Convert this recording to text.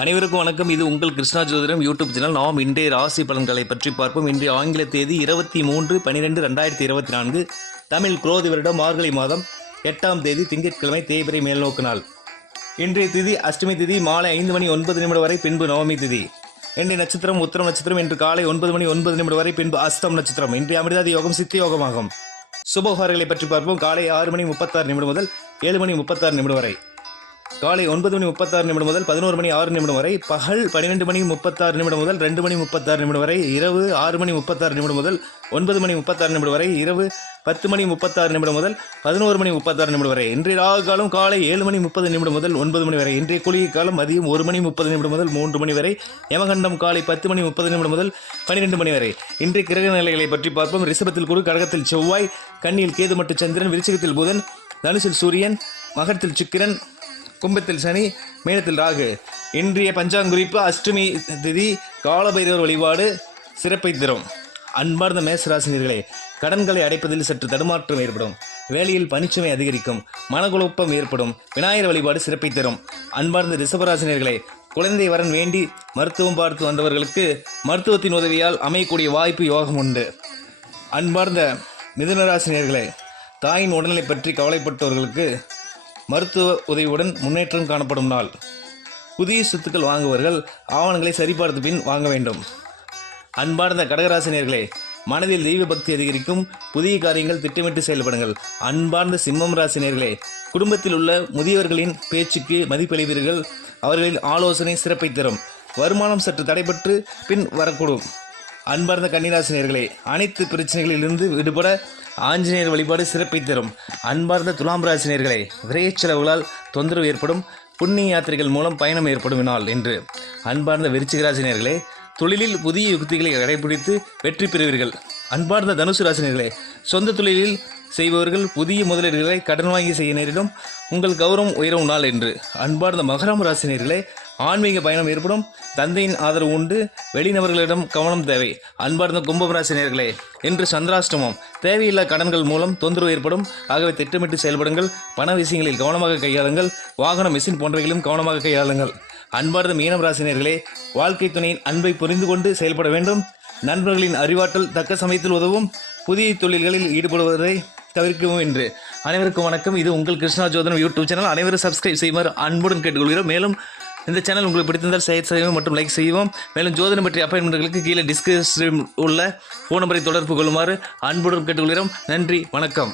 அனைவருக்கும் வணக்கம். இது உங்கள் கிருஷ்ணா ஜோதிடம் யூடியூப் சேனல். நாம் இன்றைய ராசி பலன்களை பற்றி பார்ப்போம். இன்றைய ஆங்கில தேதி 23/12/2024, தமிழ் குரோதி வருடம் மார்கழி மாதம் 8ஆம் தேதி திங்கட்கிழமை, தேய்பிறை மேல்நோக்கு நாள். இன்றைய திதி அஷ்டமி திதி மாலை 5:09 வரை, பின்பு நவமி திதி. இன்றைய நட்சத்திரம் உத்திரம் நட்சத்திரம். இன்று காலை 9:09 வரை, பின்பு அஸ்தம் நட்சத்திரம். இன்றைய அமிர்தாதி யோகம் சித்தி யோகமாகும். சுபோகாரங்களை பற்றி பார்ப்போம். காலை 6:36 முதல் 7:36 வரை, காலை 9:36 முதல் 11:06 வரை, பகல் 12:36 முதல் 2:36 வரை, இரவு 6:36 முதல் 9:36 வரை, இரவு 10:36 முதல் 11:36 வரை. இன்றைய ராகு காலம் காலை 7:30 முதல் 9 மணி வரை. இன்றைய குளிகை காலம் மதியம் 1:30 முதல் 3 மணி வரை. யமகண்டம் காலை 10:30 முதல் 12 மணி வரை. இன்றைய கிரக நிலைகளை பற்றி பார்ப்போம். ரிஷபத்தில் குரு, கடகத்தில் செவ்வாய், கன்னியில் கேது மற்றும் சந்திரன், விருச்சிகத்தில் புதன், தனுசில் சூரியன், மகரத்தில் சுக்கிரன், கும்பத்தில் சனி, மீனத்தில் ராகு. இன்றைய பஞ்சாங்குறிப்பு அஷ்டமி திதி. காலபைரவர் வழிபாடு சிறப்பை தரும். அன்பார்ந்த மேசராசினியர்களே, கடன்களை அடைப்பதில் சற்று தடுமாற்றம் ஏற்படும். வேலையில் பணிச்சுமை அதிகரிக்கும். மனக்குழப்பம் ஏற்படும். விநாயகர் வழிபாடு சிறப்பை தரும். அன்பார்ந்த ரிஷபராசினியர்களே, குழந்தை வரன் வேண்டி மருத்துவம் பார்த்து வந்தவர்களுக்கு மருத்துவத்தின் உதவியால் அமையக்கூடிய வாய்ப்பு யோகம் உண்டு. அன்பார்ந்த மிதுனராசினியர்களே, தாயின் உடல்நிலை பற்றி கவலைப்பட்டவர்களுக்கு மருத்துவ உதவியுடன் முன்னேற்றம் காணப்படும் நாள். புதிய சொத்துக்கள் வாங்குவர்கள் ஆவணங்களை சரிபார்த்து பின் வாங்க வேண்டும். அன்பார்ந்த கடகராசினியர்களே, மனதில் தெய்வ பக்தி அதிகரிக்கும். புதிய காரியங்கள் திட்டமிட்டு செயல்படுங்கள். அன்பார்ந்த சிம்மம் ராசினியர்களே, குடும்பத்தில் உள்ள முதியவர்களின் பேச்சுக்கு மதிப்பளிப்பீர்கள். அவர்களின் ஆலோசனை சிறப்பை தரும். வருமானம் சற்று தடைபட்டு பின் வரக்கூடும். அன்பார்ந்த கன்னிராசினியர்களே, அனைத்து பிரச்சனைகளிலிருந்து விடுபட ஆஞ்சநேயர் வழிபாடு சிறப்பை தரும். அன்பார்ந்த துலாம் ராசினியர்களே, விரையச் செலவுகளால் தொந்தரவு ஏற்படும். புண்ணிய யாத்திரைகள் மூலம் பயணம் ஏற்படும் நாள் என்று. அன்பார்ந்த விருச்சிக ராசினியர்களே, தொழிலில் புதிய யுக்திகளை கடைபிடித்து வெற்றி பெறுவீர்கள். அன்பார்ந்த தனுசு ராசினியர்களே, சொந்த தொழிலில் செய்பவர்கள் புதிய முதலீடுகளை கடன் வாங்கி செய்ய நேரிடும். உங்கள் கௌரவம் உயரும் நாள் என்று. அன்பார்ந்த மகரம் ராசினியர்களே, ஆன்மீக பயணம் ஏற்படும். தந்தையின் ஆதரவு உண்டு. வெளிநபர்களிடம் கவனம் தேவை. அன்பார்ந்த கும்பம் ராசினியர்களே, இன்று சந்திராஷ்டமம். தேவையில்லா கடன்கள் மூலம் தொந்தரவு ஏற்படும். ஆகவே திட்டமிட்டு செயல்படுங்கள். பண விஷயங்களில் கவனமாக கையாளுங்கள். வாகன மிஷின் போன்றவைகளும் கவனமாக கையாளுங்கள். அன்பார்ந்த மீனம் ராசினியர்களே, வாழ்க்கை துணையின் அன்பை புரிந்து கொண்டு செயல்பட வேண்டும். நண்பர்களின் அறிவாற்றல் தக்க சமயத்தில் உதவும். புதிய தொழில்களில் ஈடுபடுவதை தவிர்க்கவும் என்று. அனைவருக்கும் வணக்கம். இது உங்கள் கிருஷ்ணா ஜோதிடம் யூடியூப் சேனல். அனைவரும் சப்ஸ்கிரைப் செய்யுமாறு அன்புடன் கேட்டுக்கொள்கிறோம். மேலும் இந்த சேனல் உங்களுக்கு பிடித்திருந்தால் ஷேர் செய்வோம் மற்றும் லைக் செய்வோம். மேலும் ஜோதிடம் பற்றிய அப்பாயின்மெண்ட்களுக்கு கீழே டிஸ்கிரிப்ஷனில் உள்ள ஃபோன் நம்பரை தொடர்பு கொள்ளுமாறு அன்புடன் கேட்டுக்கொள்கிறோம். நன்றி, வணக்கம்.